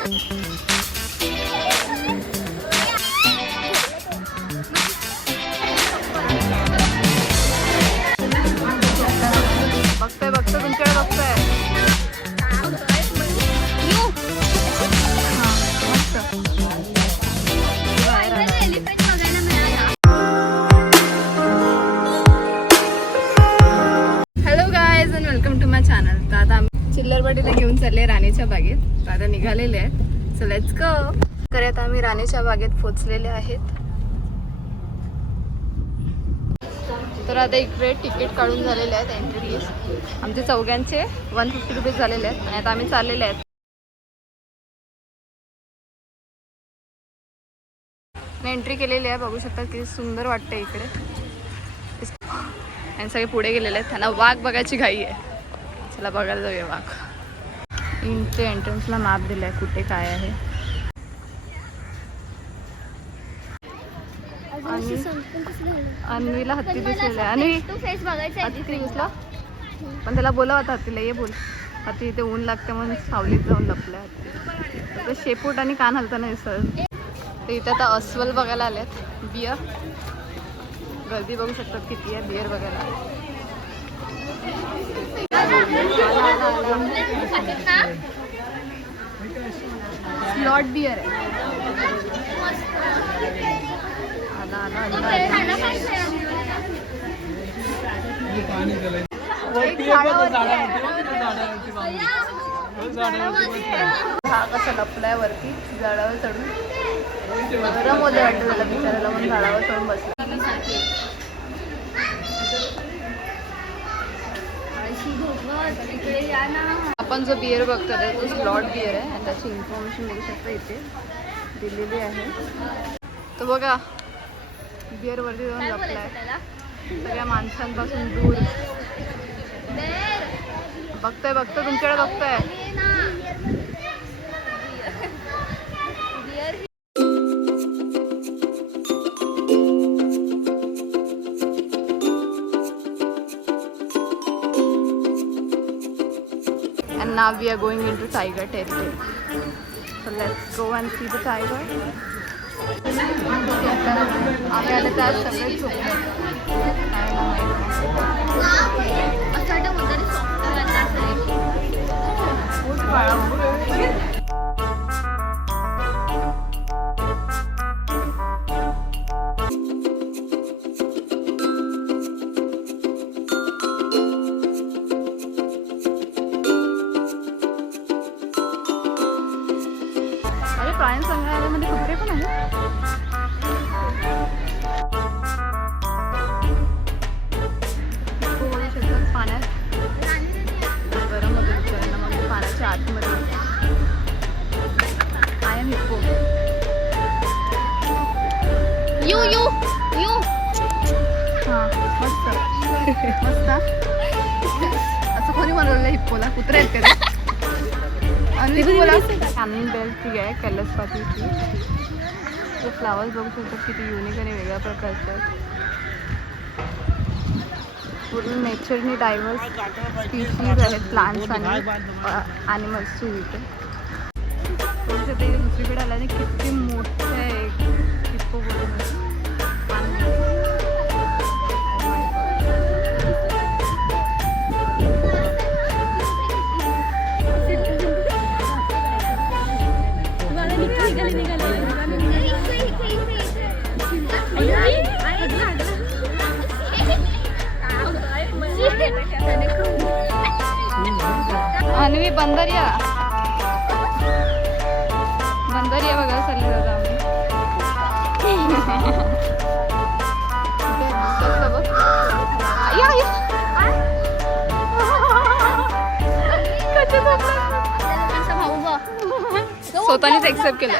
बघतोय तुमच्याकडे बघतोय. Hello guys and welcome to my channel. तर आता आम्ही चिल्लरवाडीला घेऊन चालले राणीच्या बागेत. तर आता निघालेले आहेत. So let's go. तर आता आम्ही राणीच्या बागेत पोहोचलेले आहेत. तर आता इकडे तिकीट काढून झालेले आहेत एंट्री फीस. आमचे चौघांचे 150 रुपीज झालेले आहेत आणि आता आम्ही चाललेले आहेत. एंट्री केलेली आहे. बघू शकता किती सुंदर वाटतं इकडे. आणि सगळे पुढे गेलेले आहेत. त्यांना वाघ बघायची घाई आहे. चला बघायला जाऊया वाघ. इनचे एंट्रन्सला मॅप दिला आहे कुठे काय आहे. अन्वीला हत्ती दिसलेला आहे. अन्वी हत्ती दिसला पण त्याला बोलावं आता हत्तीला ये बोल. हत्ती इथे ऊन लागते म्हणून सावलीत जाऊन लपल्या. हत्ती शेपूट आणि कान हलताना दिसत. तर इथे आता अस्वल बघायला आलेत. बियर गर्दी बघू शकतात किती आहे बियर बघायला. स्लॉट बियर आहे. हा कसा लपलाय वरती झाडावर चढून. गरम होते वाटतं त्याला बिचारायला म्हणून झाडावर चढून बसला. आपण जो बियर बघतो तो स्लॉट बियर आहे आणि त्याची इन्फॉर्मेशन बघू शकता इथे दिलेली आहे. तर बघा बियर वरती जाऊन लपलाय सगळ्या माणसांपासून दूर. बघतोय तुमच्याकडे बघतोय. And now we are going into tiger territory. So let's go and see the tiger. आम्ही आले तर आज सगळे झोपले. अरे प्राणी संग्रहालयामध्ये कुत्रे पण आहेत. पाण्यात गरम होते विचारांना मग पाण्याच्या आतमध्ये आय एम हिप्पो. यू हां मस्त मस्त. असं कोणी बनवलं हिप्पोला? कुत्रे आहेत का? आणि बोला कानून बेल्टची आहे कैलासपातीची. ते फ्लावर्स बघू शकतात किती युनिक आणि वेगळ्या प्रकारचे आहेत. पूर्ण नेचरनी डायव्हर्स स्पीशीज आहेत प्लांट्स आणि ॲनिमल्सची इथे. दुसरीकडे आल्याने किती मोठं आहे हिप्पो बोलून. अन्वी बंदरिया बघायला चालले होतो आम्ही. स्वतःनेच एक्सेप्ट केलं.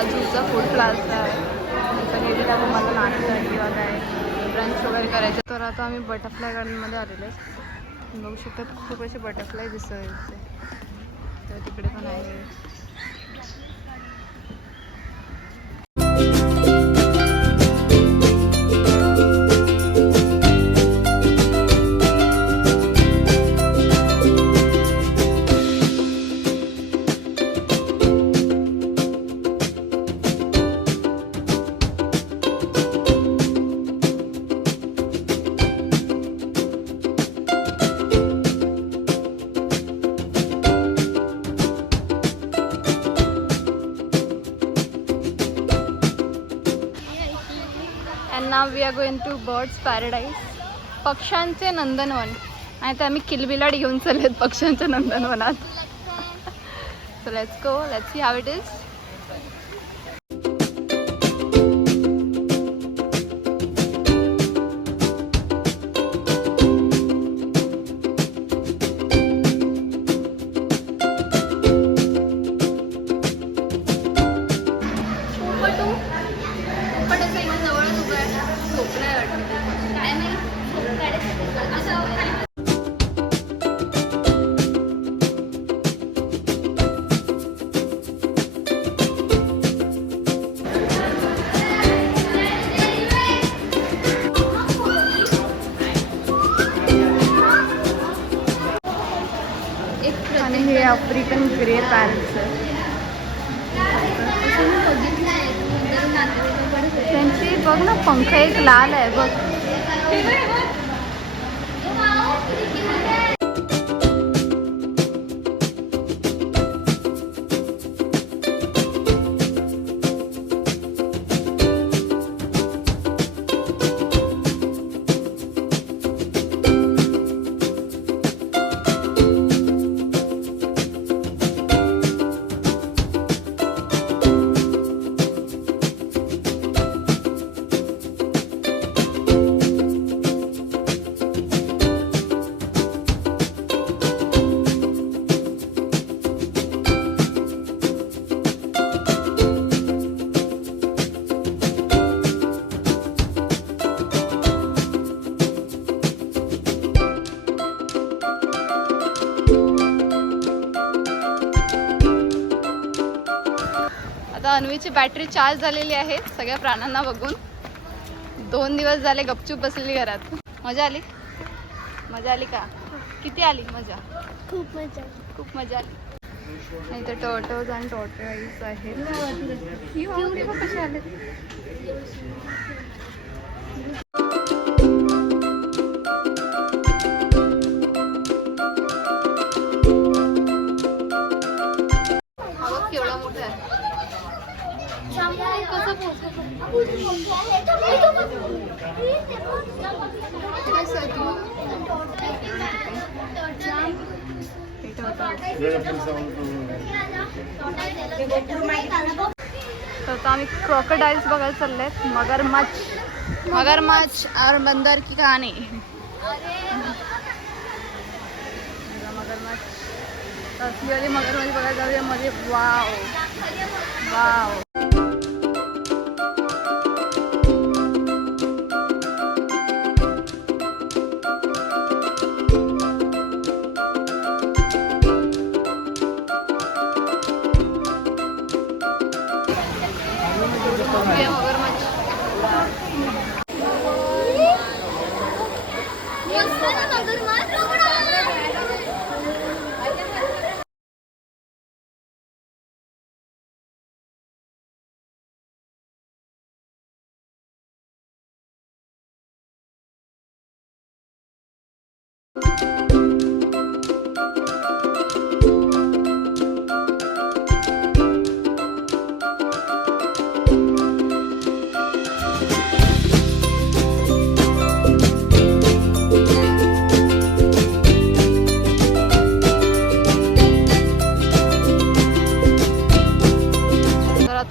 राजूचा फूड प्लाझा आहे. सगळे काय तुम्हाला नाश्ता किंवा काय ब्रंच वगैरे करायचं. तर आता आम्ही बटरफ्लाय गार्डनमध्ये आलेलो आहे. बघू शकतात खूप असे बटरफ्लाय दिसत आहेत. तर तिकडे पण आहे. Now we are going to birds paradise. पक्ष्यांचे नंदनवन. आणि ते आम्ही किलबिलाट घेऊन चाललेत पक्ष्यांच्या नंदनवनात. So let's go. Let's see how it is. आणि हे आफ्रिकन ग्रे पॅरेट्स आहेत. त्यांची बघ ना पंख एक लाल आहे बघ. आता अन्वीची बॅटरी चार्ज झालेली आहे सगळ्या प्राण्यांना बघून. 2 दिवस झाले गपचूप बसलेली घरात. मजा आली? मजा आली का? किती आली मजा? खूप मजा. खूप मजा आली. इथे टॉर्टोज आणि टॉर्टोइज आहेत. कसे आले? केवढा मोठा आहे. तर आम्ही क्रोकोडाइल्स बघायला चाललेत. मगरमच्छ और बंदर की कहाणी. मगरमच्छ असली वाली मगरमच्छ बघायला जाऊया मध्ये. Wow wow.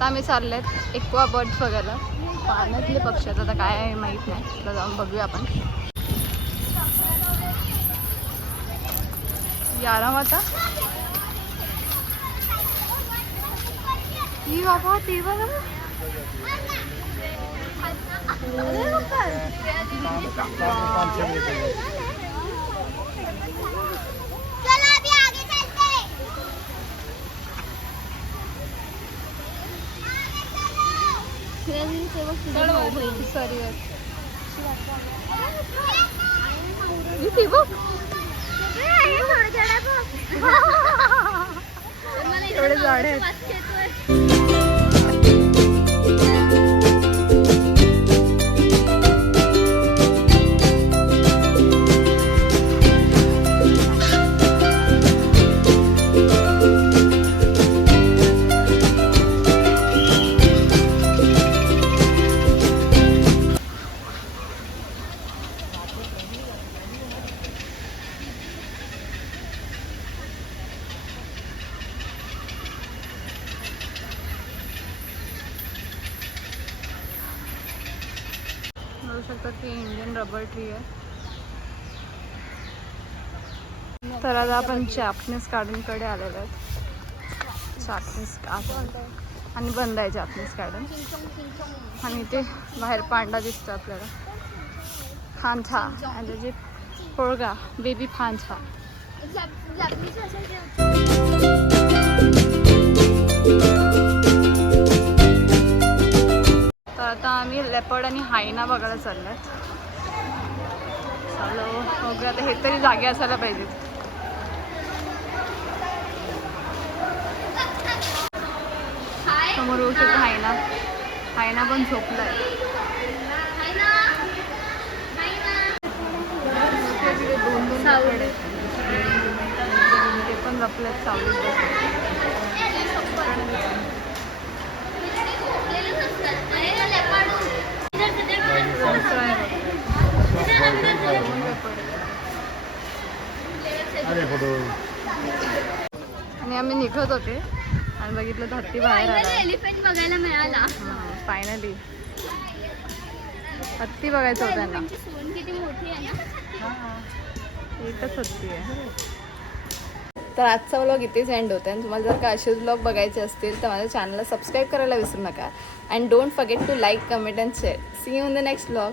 आम्ही चाललेत एक्वा बर्ड्स बघायला. पाण्यातले पक्षी आता काय आहे माहीत नाही. तर जाऊन बघूया आपण. आराम आता ही बाबा ते बघा. सॉरी एवढे झाड आहेत. बघू शकता की इंडियन रबर ट्री आहे. तर आता आपण जॅपनीज गार्डनकडे आलेलो आहेत. जॅपनीज गार्डन आणि बंद आहे जॅपनीज गार्डन. आणि इथे बाहेर पांडा दिसतो आपल्याला. फांछा आणि त्याची पोळगा बेबी फांछा. तर आता आम्ही लेपर्ड आणि हायना बघायला चालल्यात. चलो बघूया आता. हे तरी जागे असायला पाहिजेत. समोर होऊ शकतो हायना. हायना पण झोपलाय. दोन लेपर्ड आहेत. ते पण लपल्यात सावलीत बसले. आणि आम्ही निघत होते आणि बघितलं तर हत्ती बाहेर आला. एलिफंट बघायला मिळाला. फायनली हत्ती बघायचं होतं त्यांना. किती मोठी आहे ना. एकच हत्ती आहे. तर आजचा व्लॉग इथेच एंड होता. आणि तुम्हाला जर का असेच व्लॉग बघायचे असतील तर माझ्या चॅनलला सबस्क्राईब करायला विसरू नका. And don't forget to like, comment and share. See you in the next vlog.